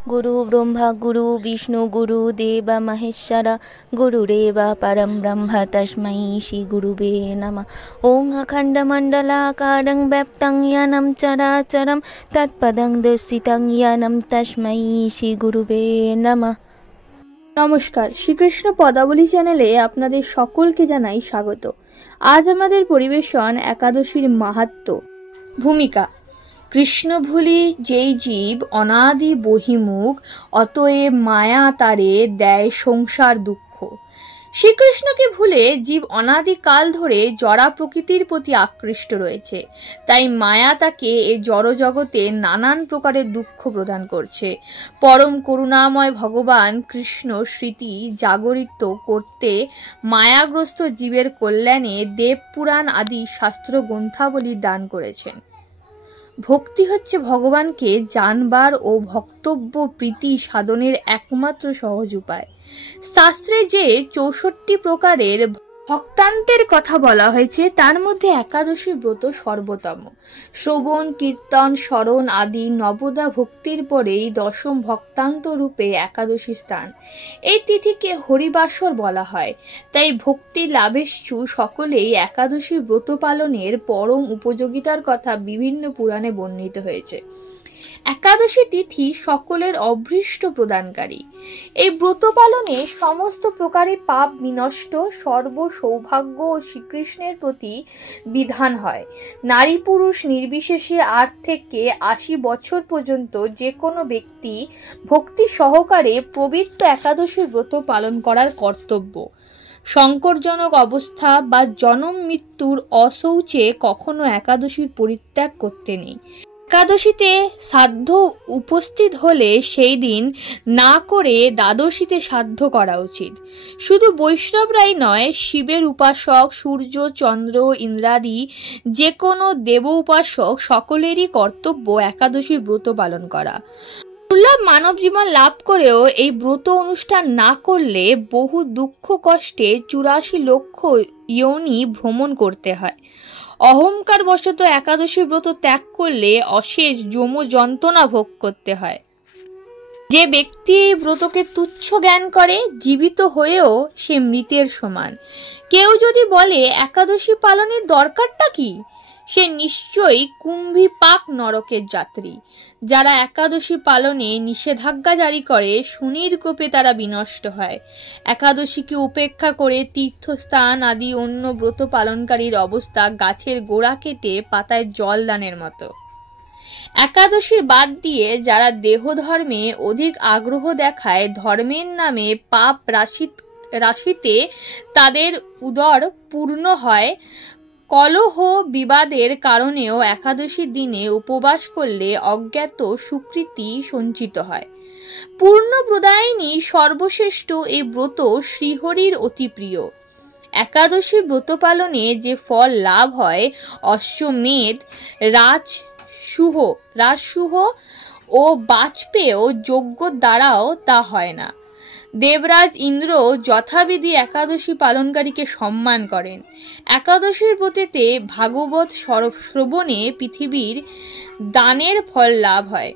गुरु ब्रह्मा गुरु विष्णु गुरु देव महेश्वर गुरुरेव परं ब्रह्म तस्मै श्री गुरुवे नमः। ओं अखंडमंडलाकारं व्याप्तं येनं चराचरं तत्पदं दर्शितं येनं तस्मै श्री गुरुवे नमः। নমস্কার, শ্রীকৃষ্ণ পদাবলী চ্যানেলে আপনাদের সকলকে জানাই স্বাগত। আজ আমাদের পরিবেশন একাদশীর মাহাত্ম্য। ভূমিকা: কৃষ্ণ ভুলি যেই জীব অনাদি বহিমুখ, অতএব মায়া তারে দেয় সংসার দুঃখ। শ্রীকৃষ্ণকে ভুলে জীব অনাদিকাল ধরে জড়া প্রকৃতির প্রতি আকৃষ্ট রয়েছে, তাই মায়া তাকে এ জড়জগতে নানান প্রকারের দুঃখ প্রদান করছে। পরম করুণাময় ভগবান কৃষ্ণ স্মৃতি জাগরিত করতে মায়াগ্রস্ত জীবের কল্যাণে দেবপুরাণ আদি শাস্ত্র গ্রন্থাবলী দান করেছেন। ভক্তি হচ্ছে ভগবানকে জানবার ও ভক্তব্য প্রীতি সাধনের একমাত্র সহজ উপায়। শাস্ত্রে যে 64 প্রকারের ভক্তান্তের কথা বলা হয়েছে, তার মধ্যে একাদশী ব্রত সর্বোত্তম। শ্রবণ কীর্তন স্মরণ আদি নবদা ভক্তির পরেই দশম ভক্তান্ত রূপে একাদশী স্থান। এই তিথিকে হরিবাসর বলা হয়, তাই ভক্তি লাভেচ্ছু সকলেই একাদশী ব্রত পালনের পরম উপযোগিতার কথা বিভিন্ন পুরাণে বর্ণিত হয়েছে। একাদশী তিথি সকলের অভীষ্ট প্রদানকারী। এই ব্রত পালনে সমস্ত প্রকারে পাপ বিনষ্ট, সর্ব সৌভাগ্য ও শ্রীকৃষ্ণের প্রতি বিধান হয়। নারী পুরুষ নির্বিশেষে 8 থেকে 80 বছর পর্যন্ত যে কোনো ব্যক্তি ভক্তি সহকারে পবিত্র একাদশী ব্রত পালন করার কর্তব্য। সংকটজনক অবস্থা বা জনম মৃত্যুর অশৌচে কখনো একাদশীর পরিত্যাগ করতে নেই। একাদশীতে শ্রাদ্ধ উপস্থিত হলে সেই দিন না করে দ্বাদশীতে শ্রাদ্ধ করা উচিত। শুধু বৈষ্ণবরাই নয়, শিবের উপাসক, সূর্য চন্দ্র ইন্দ্রাদি যে কোনো দেব উপাসক সকলেরই কর্তব্য একাদশীর ব্রত পালন করা। দুর্লভ মানব জীবন লাভ করেও এই ব্রত অনুষ্ঠান না করলে বহু দুঃখ কষ্টে 84 লক্ষ ইয়োনি ভ্রমণ করতে হয়। অহংকার বশত একাদশী ব্রত ত্যাগ করলে অশেষ যম যন্ত্রণা ভোগ করতে হয়। যে ব্যক্তি এই ব্রতকে তুচ্ছ জ্ঞান করে, জীবিত হয়েও সে মৃতের সমান। কেউ যদি বলে একাদশী পালনের দরকারটা কি, সে নিশ্চয়ই কুম্ভীপাক নরকের যাত্রী। যারা একাদশী পালনে নিষেধাজ্ঞা জারি করে, শনির কোপে তারা বিনষ্ট হয়। একাদশীকে উপেক্ষা করে তীর্থস্থান আদি অন্য ব্রত পালনকারীর অবস্থা গাছের গোড়া কেটে পাতায় জল দানের মতো। একাদশীর বাদ দিয়ে যারা দেহ ধর্মে অধিক আগ্রহ দেখায়, ধর্মের নামে পাপ রাশিতে তাদের উদর পূর্ণ হয়। কলহ বিবাদের কারণেও একাদশীর দিনে উপবাস করলে অজ্ঞাত সুকৃতি সঞ্চিত হয়। পূর্ণ প্রদায়িনী সর্বশ্রেষ্ঠ এই ব্রত শ্রীহরির অতি প্রিয়। একাদশী ব্রত পালনে যে ফল লাভ হয়, অশ্বমেধ, রাজসূহ ও বাজপেয় যজ্ঞ দ্বারাও তা হয় না। দেবরাজ ইন্দ্র যথাবিধি একাদশী পালনকারীকে সম্মান করেন। একাদশীর ব্রতেতে ভাগবত শ্রবণে পৃথিবীর দানের ফল লাভ হয়।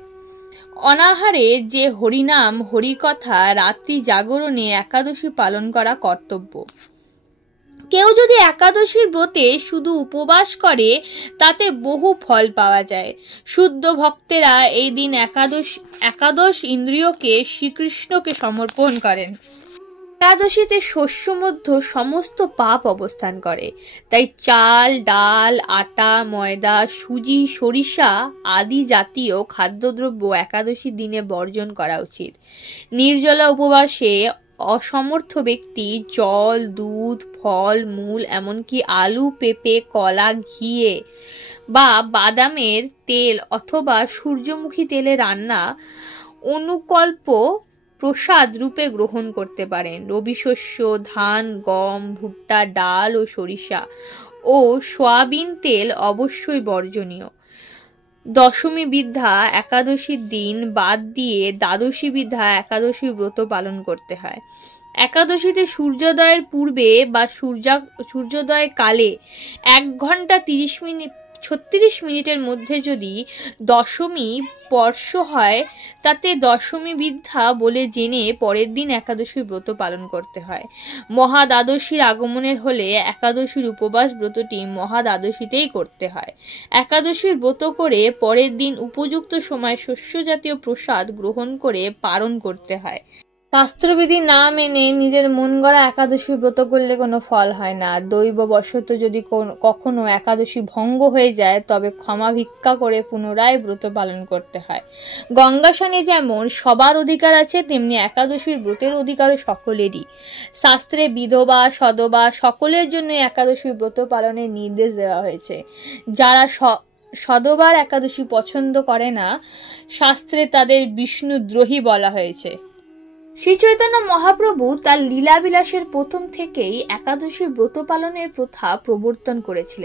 অনাহারে যে হরিনাম হরিকথা রাত্রি জাগরণে একাদশী পালন করা কর্তব্য। কেউ যদি একাদশীর ব্রতে শুধু উপবাস করে, তাতে বহু ফল পাওয়া যায়। শুদ্ধ ভক্তেরা এই দিন একাদশ ইন্দ্রিয়কে শ্রীকৃষ্ণকে সমর্পণ করেন। একাদশীতে শস্য মধ্য সমস্ত পাপ অবস্থান করে, তাই চাল ডাল আটা ময়দা সুজি সরিষা আদি জাতীয় খাদ্যদ্রব্য একাদশীর দিনে বর্জন করা উচিত। নির্জলা উপবাসে অসমর্থ ব্যক্তি জল দুধ ফল মূল এমনকি আলু পেঁপে কলা ঘিয়ে বা বাদামের তেল অথবা সূর্যমুখী তেলে রান্না অনুকল্প প্রসাদ রূপে গ্রহণ করতে পারেন। রবি শস্য ধান গম ভুট্টা ডাল ও সরিষা ও সয়াবিন তেল অবশ্যই বর্জনীয়। দশমী বিদ্যা একাদশীর দিন বাদ দিয়ে দ্বাদশী বিদ্যা একাদশী ব্রত পালন করতে হয়। একাদশীতে সূর্যোদয়ের পূর্বে বা সূর্যোদয় কালে 1 ঘন্টা 36 মিনিটের মধ্যে যদি দশমী স্পর্শ হয় তাতে দশমী বিদ্যা বলে জেনে পরের দিন একাদশীর ব্রত পালন করতে হয়। মহাদ্বাদশীর আগমনের হলে একাদশীর উপবাস ব্রতটি মহাদ্বাদশীতেই করতে হয়। একাদশীর ব্রত করে পরের দিন উপযুক্ত সময় শস্য জাতীয় প্রসাদ গ্রহণ করে পালন করতে হয়। শাস্ত্রবিধি না মেনে নিজের মন গড়া একাদশী ব্রত করলে কোনো ফল হয় না। দৈববশত যদি কখনো একাদশী ভঙ্গ হয়ে যায় তবে ক্ষমা ভিক্ষা করে পুনরায় ব্রত পালন করতে হয়। গঙ্গাসানে যেমন সবার অধিকার আছে, তেমনি একাদশীর ব্রতের অধিকারও সকলেরই। শাস্ত্রে বিধবা সধবা সকলের জন্য একাদশী ব্রত পালনের নির্দেশ দেওয়া হয়েছে। যারা সধবার একাদশী পছন্দ করে না, শাস্ত্রে তাদের বিষ্ণুদ্রোহী বলা হয়েছে। শ্রী চৈতন্য মহাপ্রভু তার লীলাবিলাসের প্রথম থেকেই একাদশী ব্রত পালনের প্রথা প্রবর্তন করেছিলেন।